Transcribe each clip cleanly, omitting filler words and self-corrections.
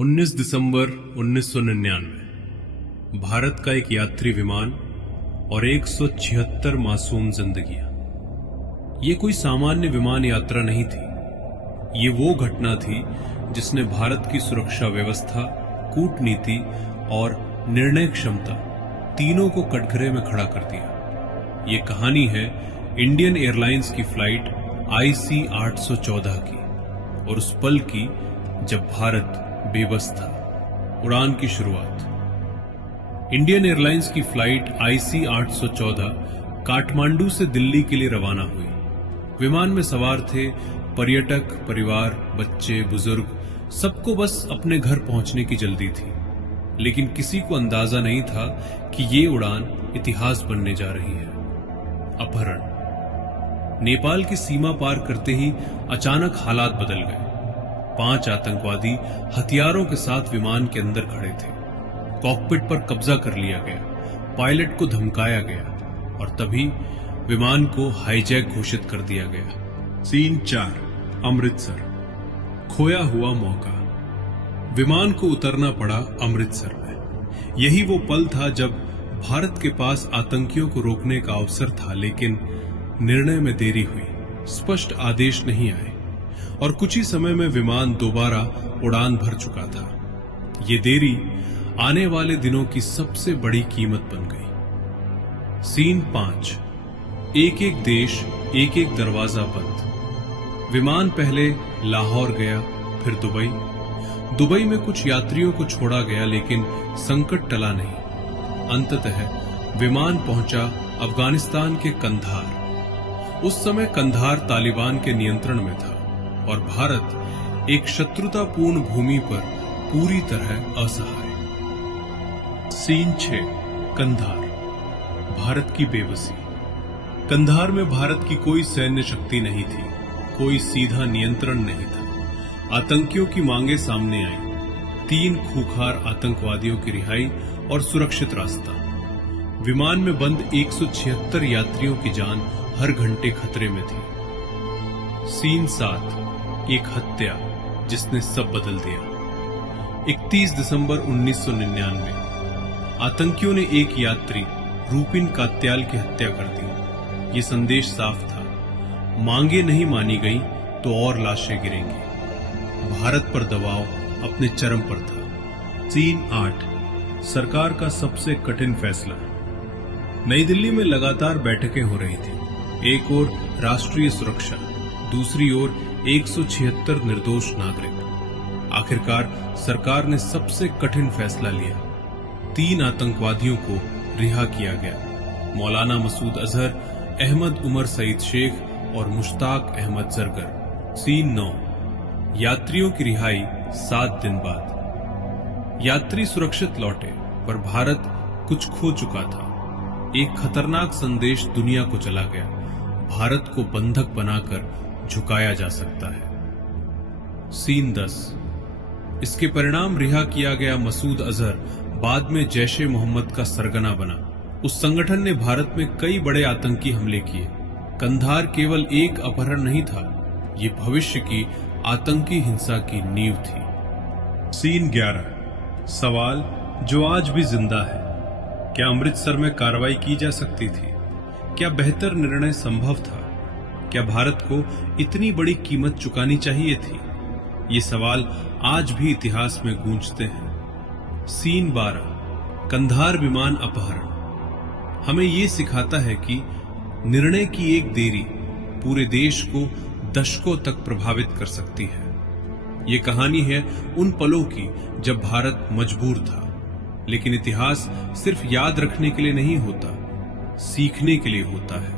19 दिसंबर 1999 भारत का एक यात्री विमान और 176 मासूम जिंदगियां। ये कोई सामान्य विमान यात्रा नहीं थी। ये वो घटना थी जिसने भारत की सुरक्षा व्यवस्था, कूटनीति और निर्णय क्षमता तीनों को कटघरे में खड़ा कर दिया। ये कहानी है इंडियन एयरलाइंस की फ्लाइट IC 814 की और उस पल की जब भारत बेबस था। उड़ान की शुरुआत। इंडियन एयरलाइंस की फ्लाइट IC 814 काठमांडू से दिल्ली के लिए रवाना हुई। विमान में सवार थे पर्यटक, परिवार, बच्चे, बुजुर्ग, सबको बस अपने घर पहुंचने की जल्दी थी। लेकिन किसी को अंदाजा नहीं था कि ये उड़ान इतिहास बनने जा रही है। अपहरण। नेपाल की सीमा पार करते ही अचानक हालात बदल गए। 5 आतंकवादी हथियारों के साथ विमान के अंदर खड़े थे। कॉकपिट पर कब्जा कर लिया गया, पायलट को धमकाया गया और तभी विमान को हाईजैक घोषित कर दिया गया। सीन 4, अमृतसर। खोया हुआ मौका। विमान को उतरना पड़ा अमृतसर में। यही वो पल था जब भारत के पास आतंकियों को रोकने का अवसर था, लेकिन निर्णय में देरी हुई। स्पष्ट आदेश नहीं आए और कुछ ही समय में विमान दोबारा उड़ान भर चुका था। ये देरी आने वाले दिनों की सबसे बड़ी कीमत बन गई। सीन 5, एक एक देश, एक एक दरवाजा बंद। विमान पहले लाहौर गया, फिर दुबई में कुछ यात्रियों को छोड़ा गया, लेकिन संकट टला नहीं। अंततः विमान पहुंचा अफगानिस्तान के कंधार। उस समय कंधार तालिबान के नियंत्रण में था और भारत एक शत्रुतापूर्ण भूमि पर पूरी तरह असहाय। सीन 6, कंधार। भारत की बेबसी। कंधार में भारत की कोई सैन्य शक्ति नहीं थी, कोई सीधा नियंत्रण नहीं था। आतंकियों की मांगे सामने आई। 3 खूंखार आतंकवादियों की रिहाई और सुरक्षित रास्ता। विमान में बंद 176 यात्रियों की जान हर घंटे खतरे में थी। सीन 7, एक हत्या जिसने सब बदल दिया। 31 दिसंबर 1999 आतंकियों ने एक यात्री रूपिन कात्याल की हत्या कर दी। ये संदेश साफ था, मांगे नहीं मानी गई तो और लाशें गिरेंगी। भारत पर दबाव अपने चरम पर था। सीन 8, सरकार का सबसे कठिन फैसला। नई दिल्ली में लगातार बैठकें हो रही थी। एक ओर राष्ट्रीय सुरक्षा, दूसरी ओर 176 निर्दोष नागरिक। आखिरकार सरकार ने सबसे कठिन फैसला लिया। 3 आतंकवादियों को रिहा किया गया। मौलाना मसूद अजहर, अहमद उमर सईद शेख और मुश्ताक अहमद जरगर। सीन 9, यात्रियों की रिहाई 7 दिन बाद। यात्री सुरक्षित लौटे, पर भारत कुछ खो चुका था। एक खतरनाक संदेश दुनिया को चला गया, भारत को बंधक बनाकर झुकाया जा सकता है। सीन 10, इसके परिणाम रिहा किया गया मसूद अजहर बाद में जैश ए मोहम्मद का सरगना बना। उस संगठन ने भारत में कई बड़े आतंकी हमले किए। कंधार केवल एक अपहरण नहीं था, ये भविष्य की आतंकी हिंसा की नींव थी। सीन 11, सवाल जो आज भी जिंदा है। क्या अमृतसर में कार्रवाई की जा सकती थी? क्या बेहतर निर्णय संभव था? क्या भारत को इतनी बड़ी कीमत चुकानी चाहिए थी? ये सवाल आज भी इतिहास में गूंजते हैं। सीन 12, कंधार विमान अपहरण। हमें ये सिखाता है कि निर्णय की एक देरी पूरे देश को दशकों तक प्रभावित कर सकती है। ये कहानी है उन पलों की जब भारत मजबूर था, लेकिन इतिहास सिर्फ याद रखने के लिए नहीं होता, सीखने के लिए होता है।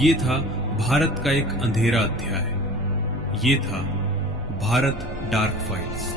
ये था भारत का एक अंधेरा अध्याय। ये था भारत डार्क फाइल्स।